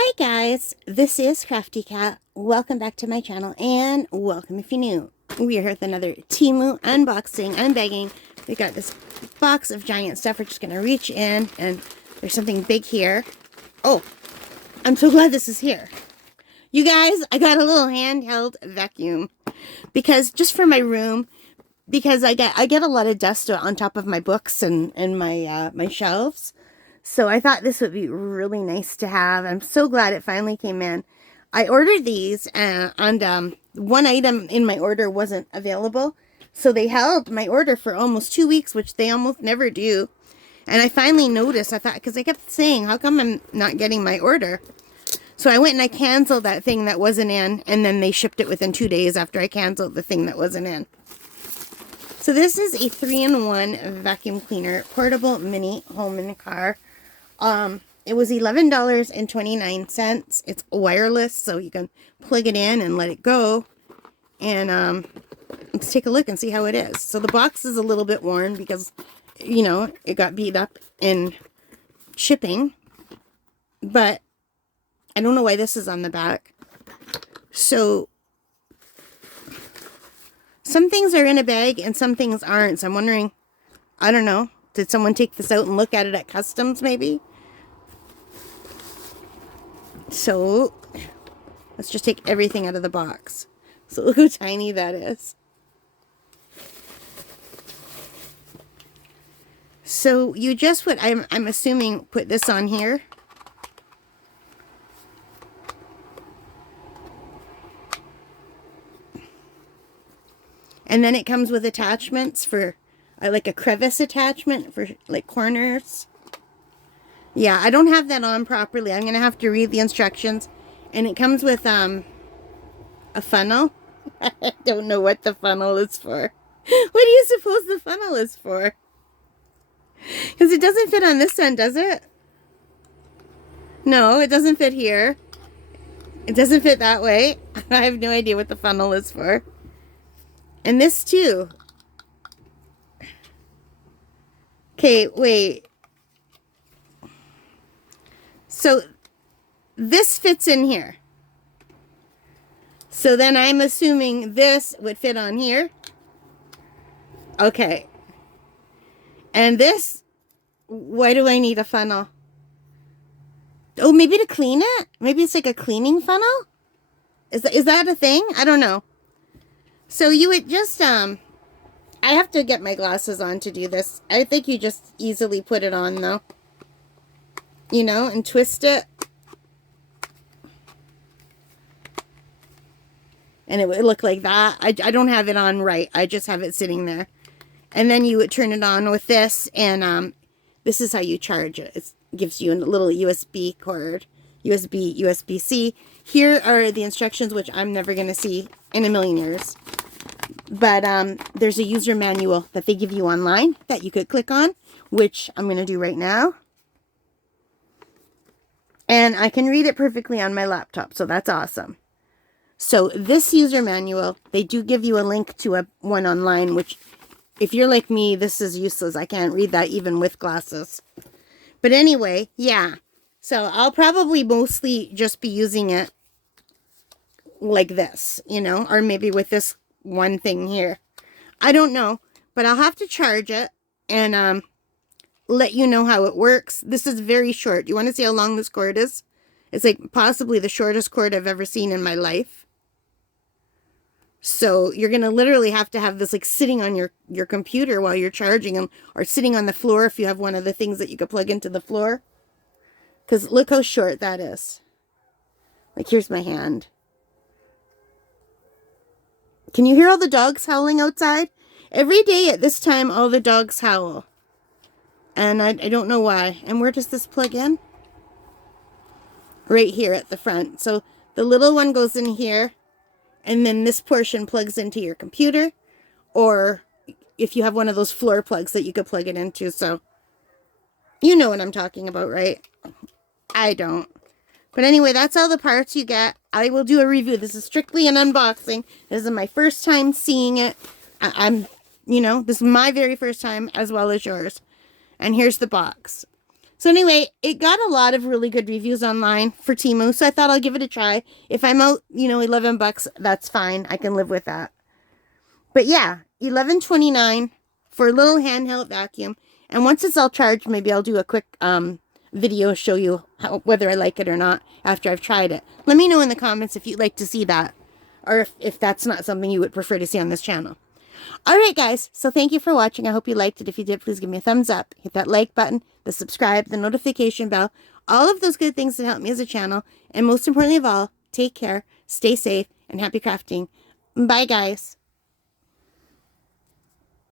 Hi guys, this is Crafty Cat. Welcome back to my channel and welcome if you're new. We are here with another Temu unboxing, unbagging. We got this box of giant stuff. We're just going to reach in and there's something big here. Oh, I'm so glad this is here. You guys, I got a little handheld vacuum because just for my room, because I get a lot of dust on top of my books and my shelves. So I thought this would be really nice to have. I'm so glad it finally came in. I ordered these and one item in my order wasn't available. So they held my order for almost 2 weeks, which they almost never do. And I finally noticed, I thought, because I kept saying, how come I'm not getting my order? So I went and I canceled that thing that wasn't in, and then they shipped it within 2 days after I canceled the thing that wasn't in. So this is a 3-in-1 vacuum cleaner, portable mini home and car. It was $11.29. It's wireless, so you can plug it in and let it go. And let's take a look and see how it is. So the box is a little bit worn because, you know, it got beat up in shipping. But I don't know why this is on the back. So some things are in a bag and some things aren't. So I'm wondering, I don't know, did someone take this out and look at it at customs maybe? So let's just take everything out of the box. So look how tiny that is. So you just would, I'm assuming, put this on here. And then it comes with attachments for, like a crevice attachment for like corners. Yeah, I don't have that on properly. I'm going to have to read the instructions. And it comes with a funnel. I don't know what the funnel is for. What do you suppose the funnel is for? Because it doesn't fit on this end, does it? No, it doesn't fit here. It doesn't fit that way. I have no idea what the funnel is for. And this too. Okay, wait. So this fits in here. So then I'm assuming this would fit on here. Okay. And this, why do I need a funnel? Oh, maybe to clean it? Maybe it's like a cleaning funnel? Is that a thing? I don't know. So you would just, I have to get my glasses on to do this. I think you just easily put it on though. You know, and twist it. And it would look like that. I don't have it on right. I just have it sitting there. And then you would turn it on with this. And this is how you charge it. It gives you a little USB cord. USB, USB-C. Here are the instructions, which I'm never going to see in a million years. But there's a user manual that they give you online that you could click on, which I'm going to do right now. And I can read it perfectly on my laptop, so that's awesome. So this user manual, they do give you a link to one online, which if you're like me, this is useless. I can't read that even with glasses. But anyway, yeah. So I'll probably mostly just be using it like this, you know, or maybe with this one thing here. I don't know, but I'll have to charge it and let you know how it works. This is very short. You want to see how long this cord is? It's like possibly the shortest cord I've ever seen in my life. So you're going to literally have to have this like sitting on your computer while you're charging them, or sitting on the floor if you have one of the things that you could plug into the floor. Because look how short that is. Like, here's my hand. Can you hear all the dogs howling outside? Every day at this time, all the dogs howl. And I don't know why. And where does this plug in? Right here at the front. So the little one goes in here. And then this portion plugs into your computer. Or if you have one of those floor plugs that you could plug it into. So you know what I'm talking about, right? I don't. But anyway, that's all the parts you get. I will do a review. This is strictly an unboxing. This is my first time seeing it. I'm, you know, this is my very first time as well as yours. And here's the box. So anyway, it got a lot of really good reviews online for Temu, so I thought I'll give it a try. If I'm out, 11 bucks, that's fine. I can live with that. But yeah, $11.29 for a little handheld vacuum. And once it's all charged, maybe I'll do a quick video show you whether I like it or not after I've tried it. Let me know in the comments if you'd like to see that, or if that's not something you would prefer to see on this channel. Alright guys, so thank you for watching. I hope you liked it. If you did, please give me a thumbs up. Hit that like button, the subscribe, the notification bell, all of those good things that help me as a channel. And most importantly of all, take care, stay safe, and happy crafting. Bye guys.